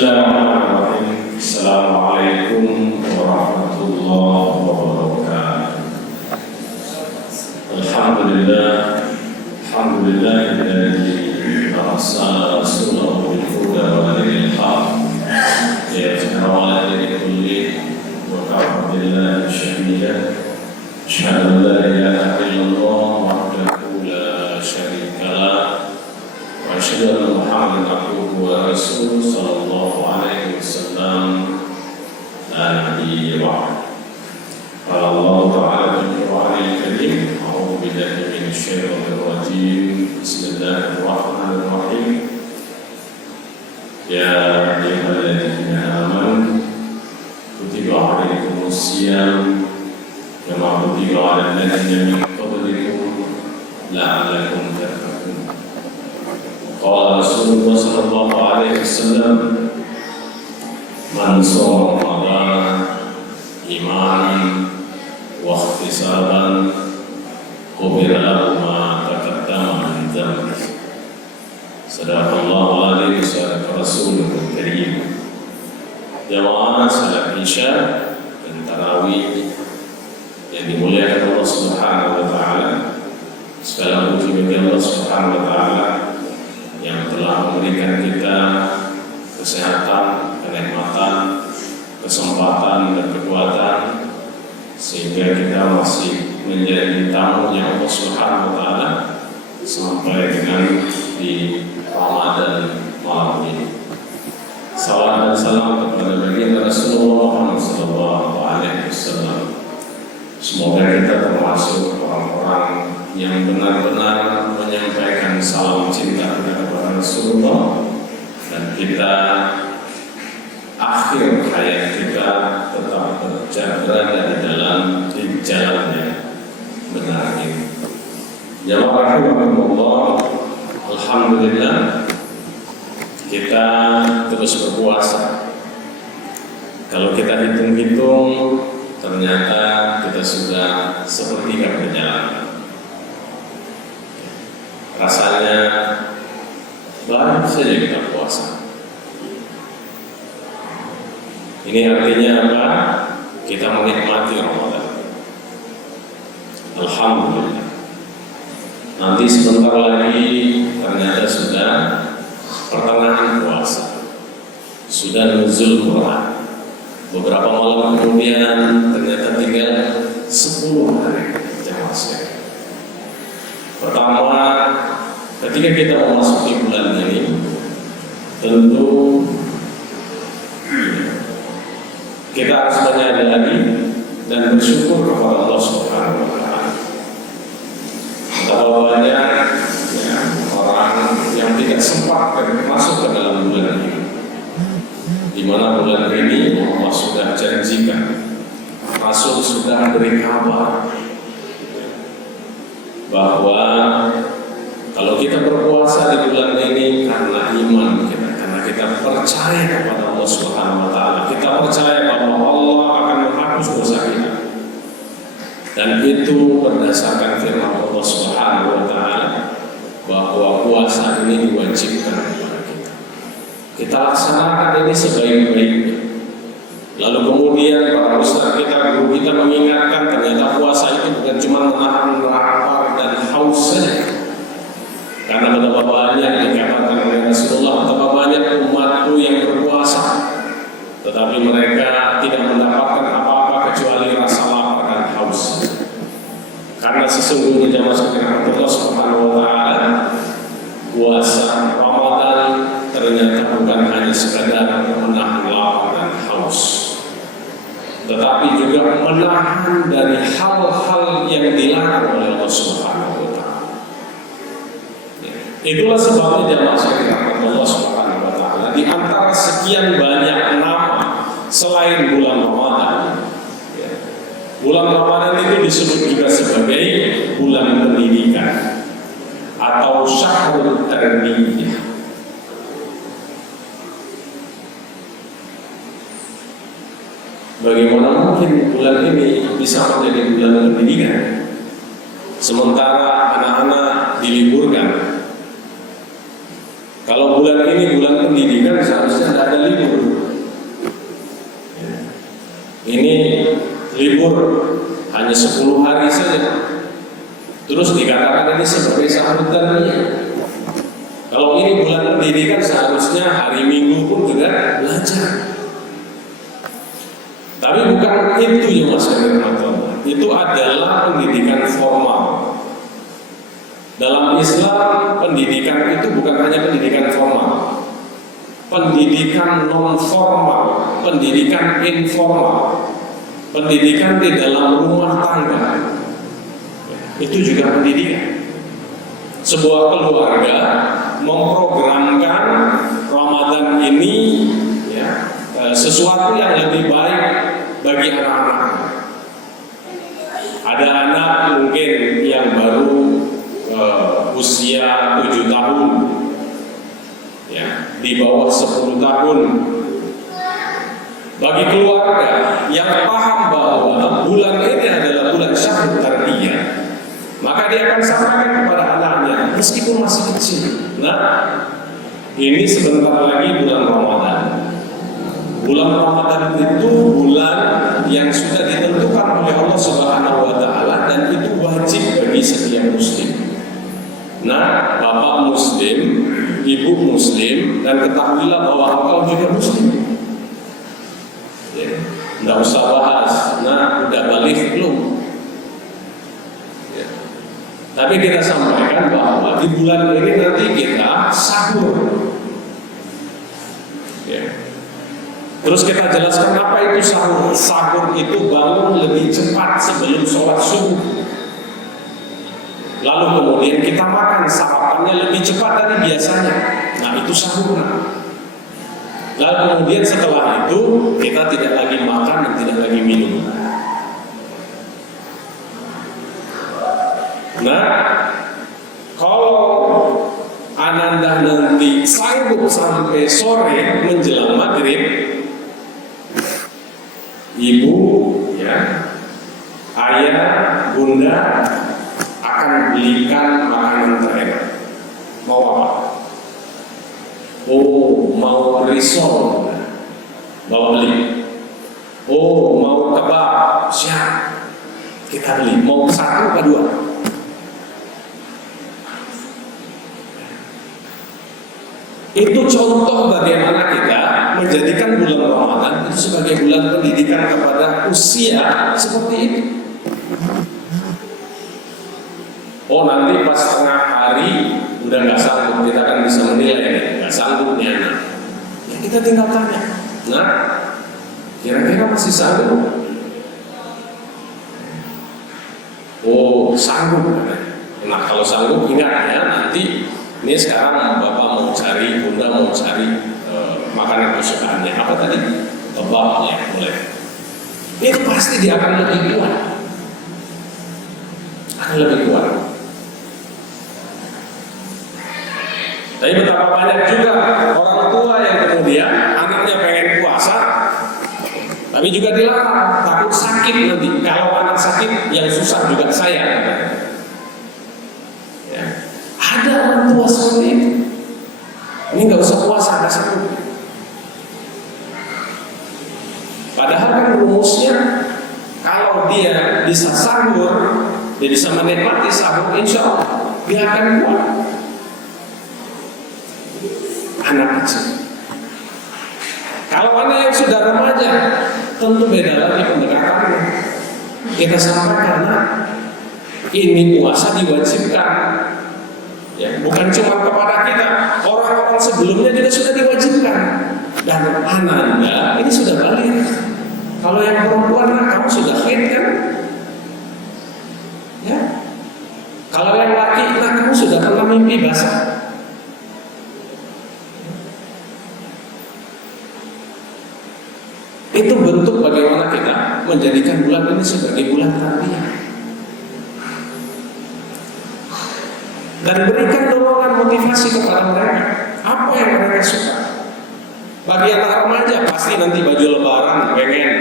Bismillahirrahmanirrahim. Assalamualaikum warahmatullahi wabarakatuh. Alhamdulillahilladzi arsala rasulahu bil huda wa dinil haq liyudhhirahu 'ala dini kullihi wa kafa billahi shahida. Asyhadu an la ilaha illallah wahdahu la syarika lah wa asyhadu anna Muhammadan abduhu wa rasuluhu sallallahu alaihi wasallam la nabiyya ba'd. Qala Allah ta'ala fil Qur'anil Karim, a'udzu billahi minasy syaithanir rajim. Bismillahirrahmanirrahim. Ya ayyuhalladzina amanu kutiba 'alaikumus shiyam kama kutiba 'alal ladzina min qablikum la'allakum tattaqun. Qala Rasulullah sallallahu alaihi wasallam, man shoma Ramadan imanan wa ihtisaban ghufira lahu ma taqaddama min dhanbihi. Sadaqallahu alaihi wa sadaqa Rasulul Karim. Jamaah salat Isya dan tarawih yang dimuliakan Allah Subhanahu wa taala. Segala puji bagi Allah Subhanahu wa taala yang telah memberikan kita kesehatan, kenikmatan, kesempatan dan kekuatan sehingga kita masih menjadi tamunya Allah Subhanahu wa taala sampai dengan di Ramadan malam ini. Salam dan salam kepada baginda Rasulullah Muhammad sallallahu alaihi wasallam. Semoga kita termasuk orang-orang yang benar-benar menyampaikan salam cinta kepada Rasulullah dan kita akhir hayat kita tetap berada di dalam jalan yang benar ini. Jamaah rahimahumullah, alhamdulillah kita terus berpuasa. Kalau kita hitung-hitung, ternyata kita sudah sepertiga perjalanan. Rasanya baru saja kita puasa. Ini artinya apa? Kita menikmati Ramadan. Alhamdulillah. Nanti sebentar lagi ternyata sudah pertengahan puasa, sudah nuzul Quran. Beberapa malam kemudian ternyata tinggal 10 hari jamaah sekalian. Pertama, ketika kita memasuki bulan ini, tentu kita harus menyadari dan bersyukur kepada Allah Subhanahu wa taala. Betapa banyak orang yang tidak sempat masuk ke dalam bulan ini, di mana bulan ini Allah sudah janjikan, Rasul sudah beri kabar bahwa kalau kita berpuasa di bulan ini karena iman kita, karena kita percaya kepada Allah Subhanahu wa taala, kita percaya bahwa Allah akan menghapus dosa kita. Dan itu berdasarkan firman Allah Subhanahu wa taala bahwa puasa ini diwajibkan kepada kita. Kita laksanakan ini sebaik-baiknya. Lalu kemudian para ustaz kita, guru kita mengingatkan ternyata puasa itu bukan cuma menahan lapar dan haus saja. Karena betapa banyak dikatakan oleh Rasulullah, betapa banyak umatku yang berpuasa, tetapi mereka tidak mendapatkan apa-apa kecuali rasa lapar dan haus. Karena sesungguhnya jamaah sekalian Allah Subhanahu wa taala, puasa Ramadan ternyata bukan hanya sekadar menahan lapar dan haus, tetapi juga menahan dari hal-hal yang dilarang oleh Allah Subhanahu wa taala. Itulah sebabnya jamaah sekalian Allah Subhanahu wa taala, di antara sekian banyak nama selain bulan Ramadan, bulan Ramadan itu disebut juga sebagai bulan pendidikan atau syahrul tarbiyah. Bagaimana mungkin bulan ini bisa menjadi bulan pendidikan sementara anak-anak diliburkan? Kalau bulan ini bulan pendidikan, seharusnya tidak ada libur. Ini libur hanya 10 hari saja. Terus dikatakan ini sebagai sambutannya. Kalau ini bulan pendidikan seharusnya hari Minggu pun juga belajar. Tapi bukan itu ya Mas Hermanto. Itu adalah pendidikan formal. Dalam Islam pendidikan itu bukan hanya pendidikan formal. Pendidikan non formal, pendidikan informal, pendidikan di dalam rumah tangga. Itu juga pendidikan. Sebuah keluarga memprogramkan Ramadan ini ya, sesuatu yang lebih baik bagi anak-anak. Ada anak mungkin yang baru usia 7 tahun, ya, di bawah 10 tahun. Bagi keluarga yang paham bahwa bulan ini adalah bulan Syahrul Tarbiyah, maka dia akan sampaikan kepada anaknya meskipun masih kecil. Nah, ini sebentar lagi bulan Ramadan. Bulan Ramadan itu bulan yang sudah ditentukan oleh Allah Subhanahu wa taala dan itu wajib bagi setiap muslim. Nah, bapak muslim, ibu muslim, dan ketahuilah bahwa engkau juga muslim. Ya, tidak usah bahas. Nah, udah balik belum? Tapi kita sampaikan bahwa di bulan ini nanti kita sahur. Ya. Terus kita jelaskan apa itu sahur. Sahur itu bangun lebih cepat sebelum sholat subuh. Lalu kemudian kita makan, sarapannya lebih cepat dari biasanya. Nah, itu sahur. Lalu kemudian setelah itu kita tidak lagi makan dan tidak lagi minum. Nah, kalau Ananda nanti sanggup sampai sore menjelang maghrib, ibu, ya, ayah, bunda akan belikan makanan terenak. Mau apa? Oh, mau risol, bawa beli. Oh, mau kebab, siap, kita beli. Mau satu atau dua? Itu contoh bagaimana kita menjadikan bulan Ramadan itu sebagai bulan pendidikan kepada usia seperti ini. Oh, nanti pas tengah hari udah nggak sanggup, kita kan bisa menilai nggak sanggup nih anak. Ya, kita tinggal tanya. Nah, kira-kira masih sanggup? Oh, sanggup. Nah, kalau sanggup ingat ya, nanti ini sekarang bapak mau cari, bunda mau cari makanan kesukaannya apa tadi? Kebabnya boleh. Itu pasti dia akan lebih kuat. Akan lebih kuat. Tapi betapa banyak juga orang tua yang kemudian anaknya pengen puasa, tapi juga dilarang, takut sakit nanti. Kalau anak sakit, yang susah juga saya. Ya. Ada orang tua seperti itu. Ini nggak usah puasa, nggak sanggup. Padahal kan rumusnya, kalau dia bisa sahur, dia bisa menikmati sahur, insya Allah dia akan kuat. Anak kecil. Kalau anak yang sudah remaja, tentu beda lagi pendekatannya. Kita sampaikan, nah, ini puasa diwajibkan. Ya, bukan cuma kepada kita, orang-orang sebelumnya juga sudah diwajibkan. Dan Ananda ini sudah balik. Kalau yang perempuan, nah, kamu sudah haid kan? Ya. Kalau yang laki, nah, kamu sudah pernah mimpi basah. Itu bentuk bagaimana kita menjadikan bulan ini sebagai bulan tarbiyah. Dan berikan dorongan motivasi kepada mereka. Apa yang mereka suka? Bagi anak remaja pasti nanti baju lebaran pengen,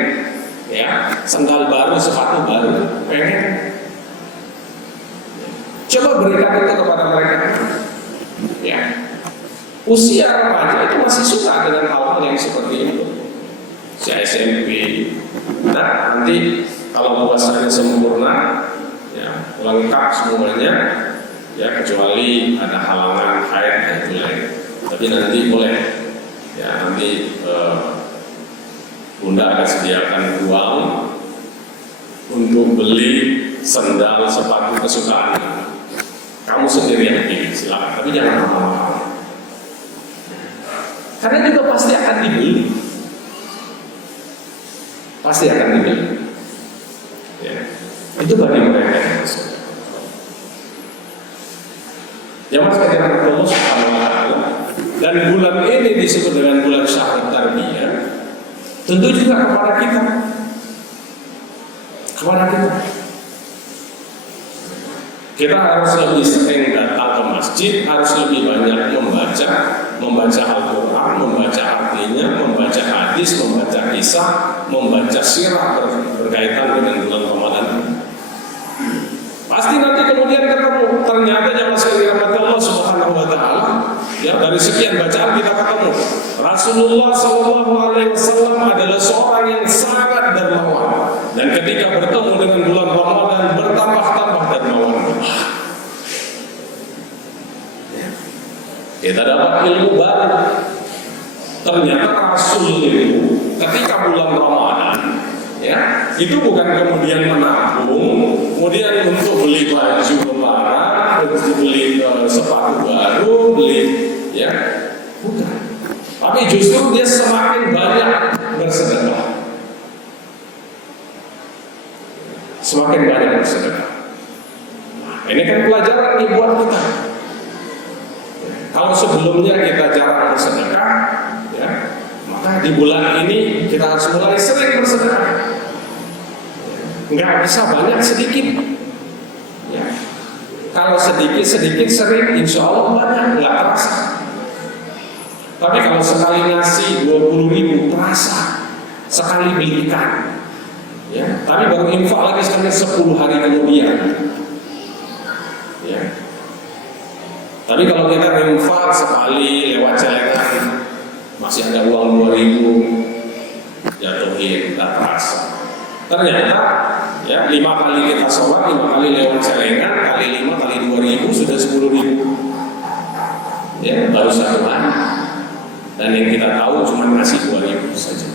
ya, sandal baru, sepatu baru pengen. Coba berikan itu kepada mereka. Ya. Usia remaja itu masih suka dengan hal-hal hal yang seperti itu. Si SMP, nah nanti kalau puasanya sempurna, ya lengkap semuanya, ya kecuali ada halangan haid dan itu lain. Tapi nanti boleh, ya nanti Bunda akan sediakan uang untuk beli sendal sepatu kesukaan. Kamu sendiri yang pilih, silakan. Tapi jangan mahal-mahal. Karena juga pasti akan dibeli. Pasti akan dibeli. Ya. Itu bagi mereka yang masuk. Ya mas kejadian Allah Subhanahu wa Ta'ala. Dan bulan ini disebut dengan bulan syahrul tarbiyah. Tentu juga kepada kita. Kita harus lebih sering datang ke masjid, harus lebih banyak membaca Al-Quran, membaca artinya, membaca hadis, membaca kisah, membaca sirah berkaitan dengan bulan Ramadan. Pasti nanti kemudian ketemu, ternyata jamaah sekalian rahmat Allah Subhanahu wa Ta'ala, ya dari sekian bacaan kita ketemu Rasulullah SAW adalah seorang yang sangat dermawan, dan ketika bertemu dengan bulan Ramadan bertambah-tambah dermawan. Kita dapat ilmu baru. Ternyata Rasul itu ketika bulan Ramadan, ya itu bukan kemudian menabung, kemudian untuk beli baju lebaran, untuk beli sepatu baru, beli, ya bukan. Tapi justru dia semakin banyak bersedekah, semakin banyak bersedekah. Nah, ini kan pelajaran nih buat kita. Kalau sebelumnya kita jarang bersedekah, ya, maka di bulan ini kita harus mulai sering bersedekah. Nggak bisa banyak, sedikit. Ya. Kalau sedikit sering, insya Allah banyak, nggak terasa. Tapi kalau sekali ngasih 20.000 terasa, sekali beli ikan. Ya. Tapi baru infak lagi sekali 10 hari kemudian. Ya. Tapi kalau kita infak sekali lewat celengan, masih ada uang 2.000, jatuhin, tak terasa. Ternyata, ya 5 kali kita sholat, 5 kali lewat celengan, kali 5 kali 2.000 sudah 10.000. Ya, baru 1 hari. Dan yang kita tahu cuma ngasih 2.000 saja.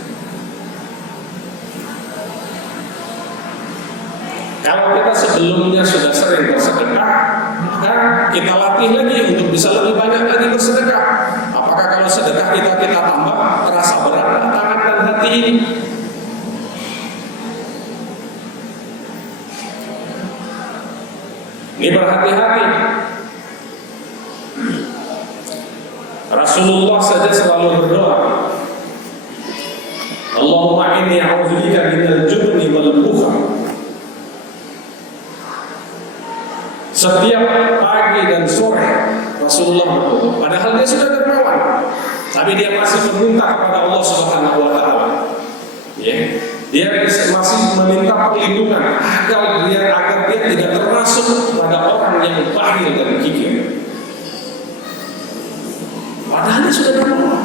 Kalau kita sebelumnya sudah sering bersedekah, maka kita latih lagi untuk bisa lebih banyak lagi bersedekah. Apakah kalau sedekah kita tambah, terasa berat tangan dan hati ini? Ini berhati-hati. Rasulullah saja selalu berdoa, Allahumma inni a'udzubika minal jubni wal bukhl. Setiap pagi dan sore Rasulullah berdoa. Padahal dia sudah dermawan, tapi dia masih meminta kepada Allah Subhanahu wa Ta'ala. Ya. Dia masih meminta perlindungan agar dia tidak termasuk pada orang yang bakhil dan kikir. Padahal dia sudah dermawan.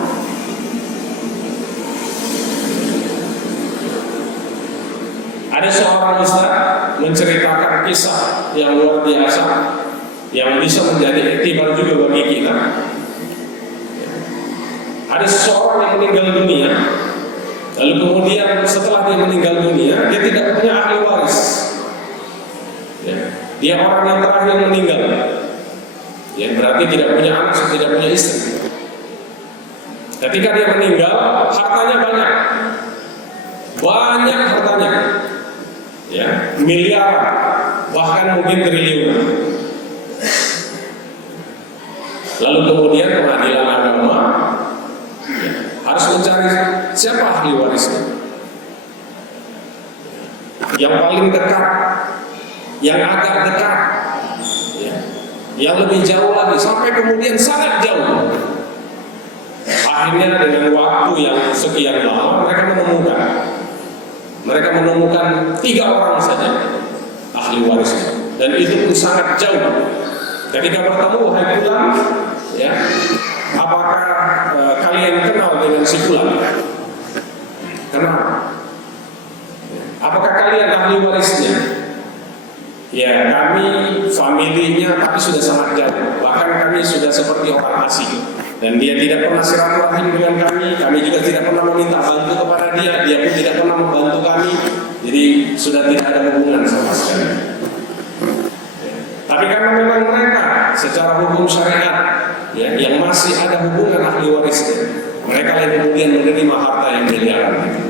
Ada seorang ustaz menceritakan kisah yang luar biasa yang bisa menjadi iktibar juga bagi kita. Ada seseorang yang meninggal dunia, lalu kemudian setelah dia meninggal dunia, dia tidak punya ahli waris. Ya, dia orang yang terakhir meninggal. Ya, berarti tidak punya anak, tidak punya istri. Ketika dia meninggal, hartanya banyak hartanya. Ya, miliar, bahkan mungkin triliunan. Lalu kemudian pengadilan agama harus mencari siapa ahli warisnya, yang paling dekat, yang agak dekat, ya, yang lebih jauh lagi, sampai kemudian sangat jauh. Akhirnya dengan waktu yang sekian lama mereka menemukan 3 orang saja ahli warisnya, dan itu pun sangat jauh. Ketika bertemu, wahai fulan, ya, apakah kalian kenal dengan si fulan? Kenal. Apakah kalian ahli warisnya? Ya, kami familinya tapi sudah sangat jauh. Bahkan kami sudah seperti orang asing. Dan dia tidak pernah silaturahim dengan kami juga tidak pernah meminta bantu kepada dia pun tidak pernah membantu kami. Jadi sudah tidak ada hubungan sama sekali. Tapi karena memang mereka secara hukum syariat ya, yang masih ada hubungan ahli warisnya, mereka yang kemudian menerima harta yang miliaran itu.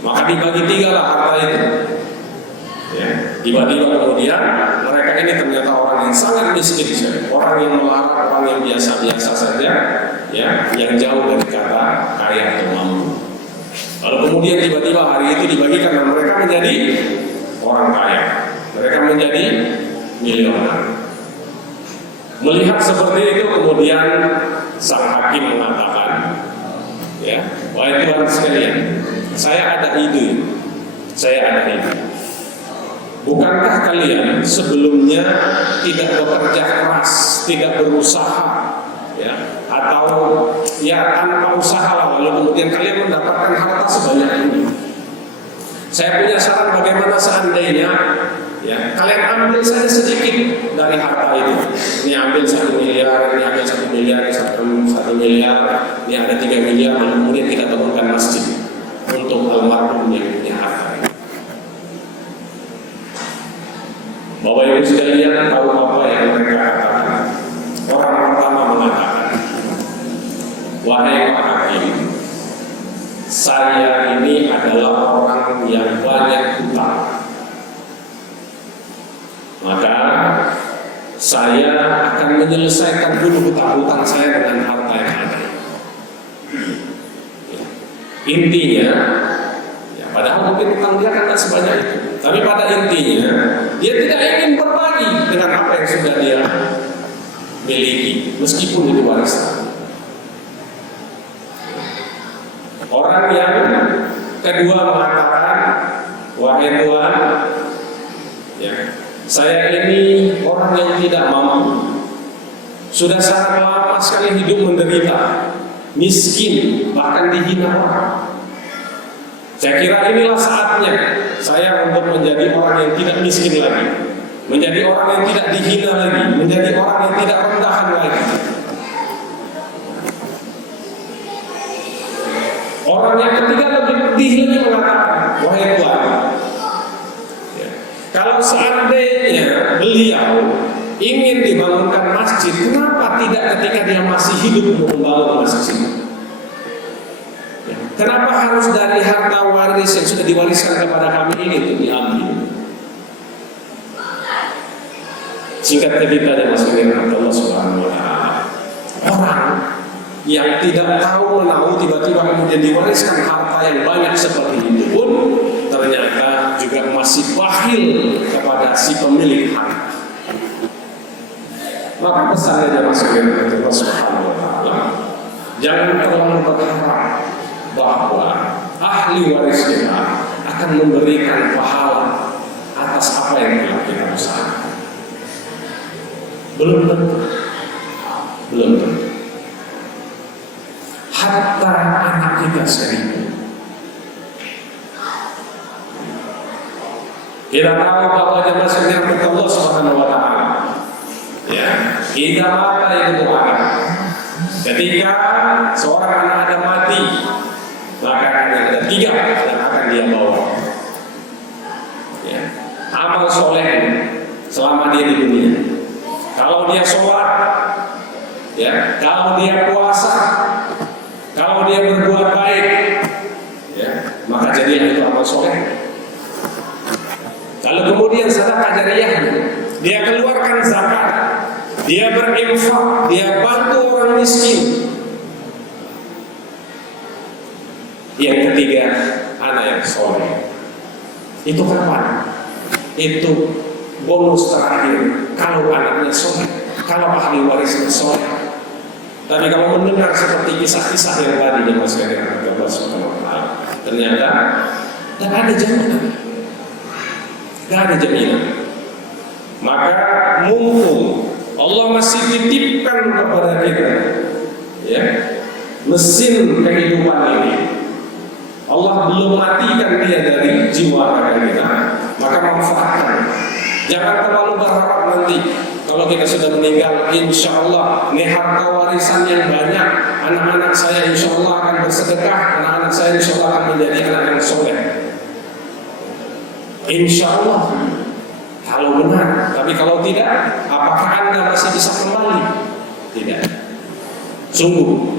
Maka dibagi tigalah harta itu. Ya, tiba-tiba kemudian mereka ini ternyata orang yang sangat miskin, orang yang melarat, orang yang biasa-biasa saja, ya, yang jauh dari kata kaya atau mampu. Lalu kemudian tiba-tiba hari itu dibagikan dan mereka menjadi orang kaya, mereka menjadi miliuner. Melihat seperti itu kemudian sang hakim mengatakan, ya, wahai Tuhan sekalian, saya ada ide. Bukankah kalian sebelumnya tidak bekerja keras, tidak berusaha, ya, atau ya tanpa usaha lalu kemudian kalian mendapatkan harta sebanyak ini? Saya punya saran, bagaimana seandainya ya kalian ambil saja sedikit dari harta itu. Ini ambil 1 miliar, ini ambil 1 miliar, 1 miliar, ini ada 3 miliar, lalu kemudian kita bangunkan masjid untuk almarhum yang punya harta. Bapak Ibu sekalian, tahu apa yang mereka katakan? Orang pertama mengatakan, wahai Pak Hakim, saya ini adalah orang yang banyak hutang. Maka saya akan menyelesaikan dulu hutang-hutang saya dengan harta yang ada. Intinya, ya, padahal mungkin hutang dia kan tidak sebanyak itu. Tapi pada intinya, dia tidak ingin berbagi dengan apa yang sudah dia miliki, meskipun itu warisan. Orang yang kedua mengatakan, wahai Tuhan, ya, saya ini orang yang tidak mampu, sudah sangat lama sekali hidup menderita, miskin, bahkan dihina orang. Saya kira inilah saatnya saya untuk menjadi orang yang tidak miskin lagi, menjadi orang yang tidak dihina lagi, menjadi orang yang tidak rendahan lagi. Orang yang ketiga lebih pedih lagi mengatakan, wahai Tuhan, ya, kalau seandainya beliau ingin dibangunkan masjid, kenapa tidak ketika dia masih hidup membangun masjid? Kenapa harus dari harta waris yang sudah diwariskan kepada kami ini untuk diambil? Singkat ceritanya, maksudnya Allah Subhanahu Wa Taala, orang yang tidak tahu menahu tiba-tiba kemudian diwariskan harta yang banyak seperti itu pun ternyata juga masih bakhil kepada si pemilik harta. Maka pesannya maksudnya Allah Subhanahu Wa Taala, jangan terlalu berharap bahwa ahli waris kita akan memberikan pahala atas apa yang telah kita usahakan. Belum tentu. Hatta anak kita sendiri. Kita tahu bahwa jemaah sekalian Allah Subhanahu Wa Taala, ya, kita mata itu anak. Ketika seorang anak ada mati, maka ada 3 yang akan dia bawa, ya, amal soleh selama dia di dunia. Kalau dia sholat, ya, kalau dia puasa, kalau dia berbuat baik, ya, maka jadilah itu amal soleh. Kalau kemudian sedekah jariyahnya, dia keluarkan zakat, dia berinfak, dia bantu orang miskin. Yang ketiga, anak yang soleh. Itu kapan? Itu bonus terakhir kalau anaknya soleh, kalau ahli warisnya soleh. Tapi kalau mendengar seperti kisah-kisah yang tadi yang Mas Karen Allah Subhanahu Wa Taala, ternyata tidak ada jaminan, tidak ada jaminan. Maka mumpung Allah masih titipkan kepada kita ya, mesin kehidupan ini. Allah belum matikan dia dari jiwa raga kita, maka manfaatkan. Jangan terlalu berharap nanti kalau kita sudah meninggal, insya Allah ini harta warisan yang banyak, anak-anak saya insya Allah akan bersedekah, anak-anak saya insya Allah akan menjadi anak yang soleh. Insya Allah, kalau benar. Tapi kalau tidak, apakah Anda masih bisa kembali? Tidak. Sungguh,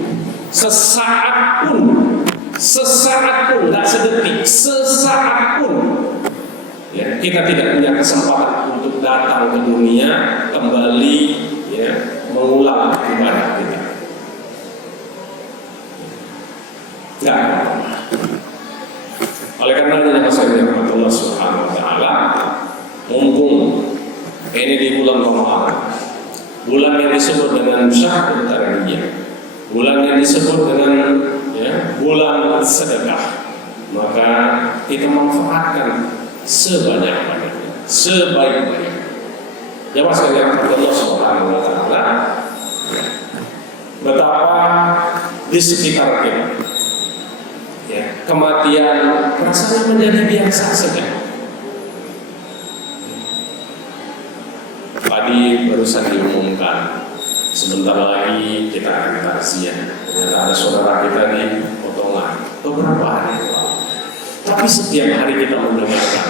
sesaat pun, tidak sedetik, sesaat pun, ya, kita tidak punya kesempatan untuk datang ke dunia kembali, ya, mengulang ibadah kita. Enggak. Oleh karena itu, Allah Subhanahu Wa Taala, mumpung ini di bulan Ramadan, bulan yang disebut dengan Syahrul Tarwiyah, bulan yang disebut dengan, ya, bulan sedekah, maka kita manfaatkan sebanyak-banyaknya, sebaik-baiknya. Jamaah sekalian, Allah Subhanahu Wa Taala, betapa di sekitar kita, ya, kematian rasanya menjadi biasa saja. Tadi barusan diumumkan, sebentar lagi kita akan takziah. Ternyata ada saudara kita di Potongan beberapa hari lalu. Tapi setiap hari kita mendengarkan,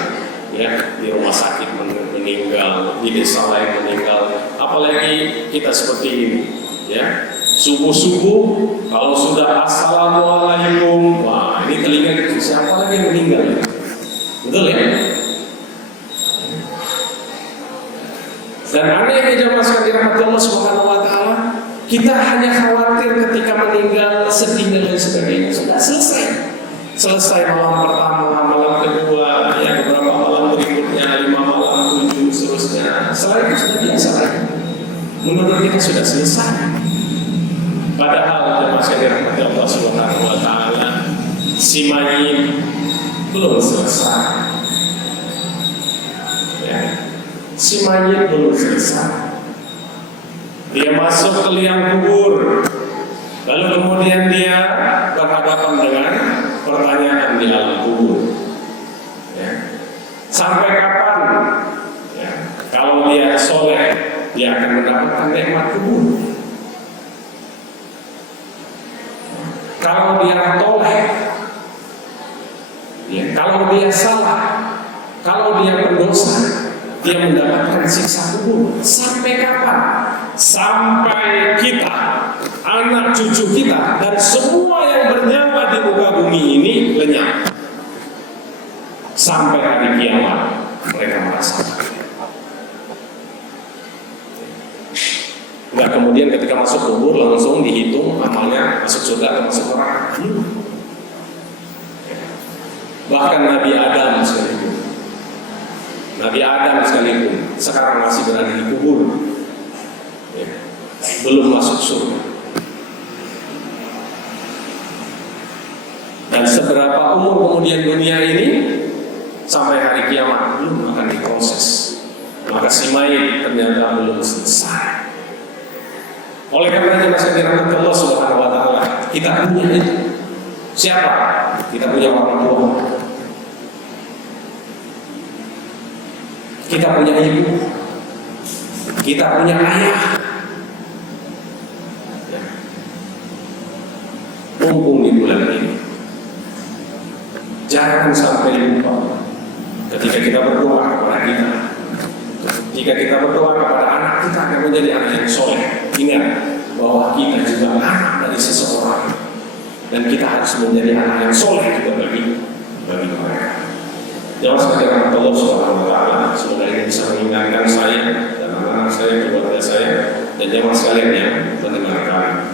ya, di rumah sakit meninggal, di desa lain meninggal. Apalagi kita seperti ini, ya, subuh-subuh kalau sudah assalamualaikum, wah, ini telinga kita, siapa lagi yang meninggal? Betul ya? Dan anehnya jamaah sekalian Allah Subhanahu Wa Taala, kita hanya khawatir ketika meninggal, sedih dan lain sebagainya. Sudah selesai malam pertama, malam kedua, ya, beberapa malam berikutnya, 5 malam, 7, seterusnya. Setelah itu sudah biasa lagi. Menurut kita sudah selesai. Padahal jamaah sekalian Allah Subhanahu Wa Taala, si mayit belum selesai. Si mayit belum selesai. Dia masuk ke liang kubur, lalu kemudian dia berhadapan dengan pertanyaan di alam kubur. Ya. Sampai kapan? Ya. Kalau dia soleh, dia akan mendapatkan nikmat kubur. Kalau dia toleh, ya. Kalau dia salah, kalau dia berdosa, dia mendapatkan siksa kubur. Sampai kapan? Sampai kita, anak cucu kita, dan semua yang bernyawa di muka bumi ini lenyap. Sampai hari kiamat mereka merasakan. Enggak kemudian ketika masuk kubur langsung dihitung amalnya, masuk surga atau masuk neraka. Bahkan Nabi Adam sekalipun, sekarang masih berada di kubur, ya, belum masuk surga. Dan seberapa umur kemudian dunia ini, sampai hari kiamat belum akan diproses. Maka si mayit ternyata belum selesai. Oleh karena itu, masih dirahmati Allah Subhanahu Wa Taala, kita punya itu. Siapa? Kita punya orang tua. Kita punya ibu, kita punya ayah. Mumpung di bulan ini, jangan sampai lupa ketika kita berdoa kepada kita. Jika kita berdoa kepada anak kita akan menjadi anak yang soleh, ingat bahwa kita juga anak dari seseorang, dan kita harus menjadi anak yang soleh juga bagi mereka. Jamaah sekalian Allah Subhanahu Wa Taala, semoga ini bisa mengingatkan saya dan anak-anak saya, keluarga saya, dan jamaah sekalian yang mendengarkan